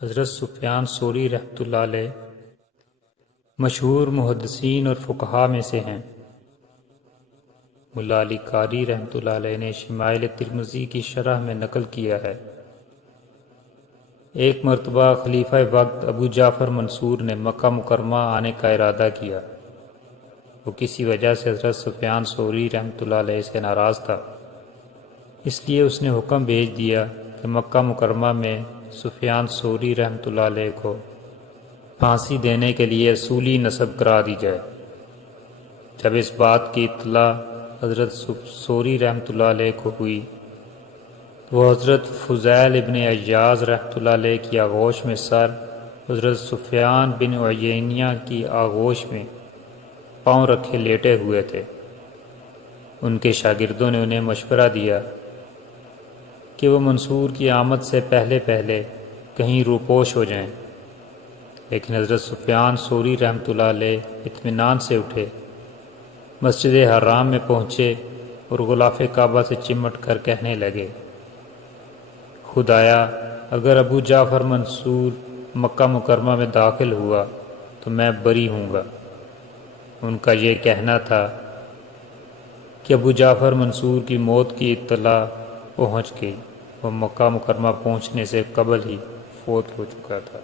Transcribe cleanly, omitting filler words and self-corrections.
حضرت سفیان ثوری رحمۃ اللہ علیہ مشہور محدثین اور فقہاء میں سے ہیں۔ ملا علی قاری رحمۃ اللہ علیہ نے شمائل ترمذی کی شرح میں نقل کیا ہے، ایک مرتبہ خلیفہ وقت ابو جعفر منصور نے مکہ مکرمہ آنے کا ارادہ کیا۔ وہ کسی وجہ سے حضرت سفیان ثوری رحمۃ اللہ علیہ سے ناراض تھا، اس لیے اس نے حکم بھیج دیا کہ مکہ مکرمہ میں سفیان ثوری رحمۃ اللہ علیہ کو پھانسی دینے کے لیے اصولی نصب کرا دی جائے۔ جب اس بات کی اطلاع حضرت ثوری رحمۃ اللہ علیہ کو ہوئی تو وہ حضرت فضیل ابن عیاض رحمۃ اللہ علیہ کی آغوش میں سر، حضرت سفیان بن عیینہ کی آغوش میں پاؤں رکھے لیٹے ہوئے تھے۔ ان کے شاگردوں نے انہیں مشورہ دیا کہ وہ منصور کی آمد سے پہلے پہلے کہیں روپوش ہو جائیں، لیکن حضرت سفیان ثوری رحمۃ اللہ علیہ اطمینان سے اٹھے، مسجد حرام میں پہنچے اور غلاف کعبہ سے چمٹ کر کہنے لگے، خدایا اگر ابو جعفر منصور مکہ مکرمہ میں داخل ہوا تو میں بری ہوں گا۔ ان کا یہ کہنا تھا کہ ابو جعفر منصور کی موت کی اطلاع پہنچ گئی، وہ مکہ مکرمہ پہنچنے سے قبل ہی فوت ہو چکا تھا۔